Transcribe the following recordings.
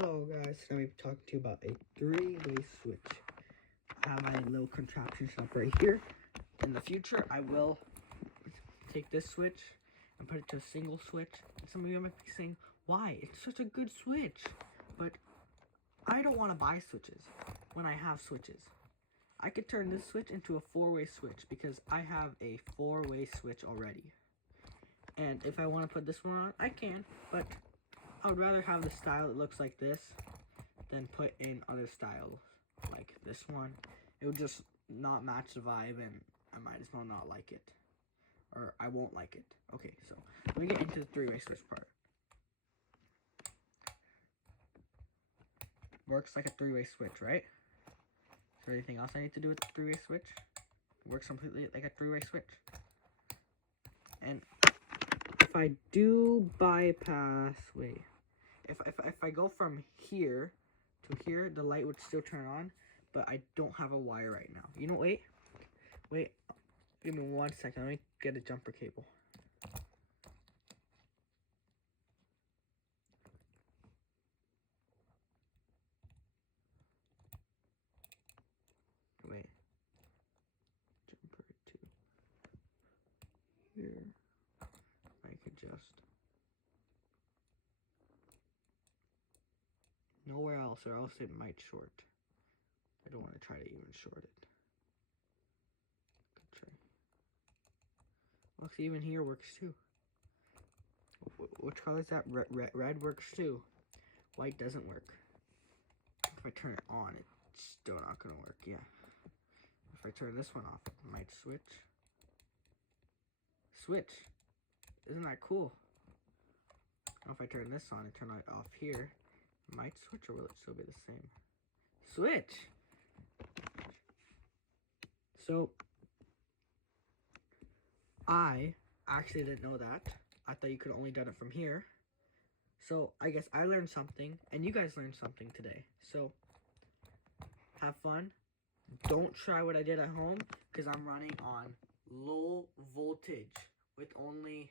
Hello guys, today I'm talking to you about a three-way switch. I have my little contraption shop right here. In the future, I will take this switch and put it to a single switch. And some of you might be saying, why? It's such a good switch. But I don't want to buy switches when I have switches. I could turn this switch into a four-way switch because I have a four-way switch already. And if I want to put this one on, I can, but I would rather have the style that looks like this than put in other styles like this one. It would just not match the vibe and I might as well not like it. Or I won't like it. Okay, so let me get into the three-way switch part. Works like a three-way switch, right? Is there anything else I need to do with the three-way switch? It works completely like a three-way switch. And if I do bypass, wait, if I go from here to here, the light would still turn on, but I don't have a wire right now. You know, wait, give me 1 second. Let me get a jumper cable. Wait, jumper to here. I could just nowhere else, or else it might short. I don't want to try to even short it. Good try. Well, see, even here works too. Which color is that? Red works too. White doesn't work. If I turn it on, it's still not gonna work. Yeah. If I turn this one off, it might switch. Switch. Isn't that cool? Now if I turn this on and turn it off here, it might switch, or will it still be the same? Switch! So, I actually didn't know that. I thought you could only done it from here. So, I guess I learned something, and you guys learned something today. So, have fun. Don't try what I did at home, because I'm running on low voltage with only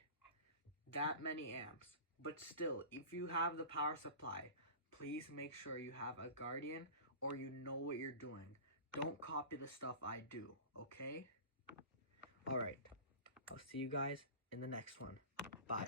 that many amps. But still, if you have the power supply, please make sure you have a Guardian or you know what you're doing. Don't copy the stuff I do, okay? Alright, I'll see you guys in the next one. Bye.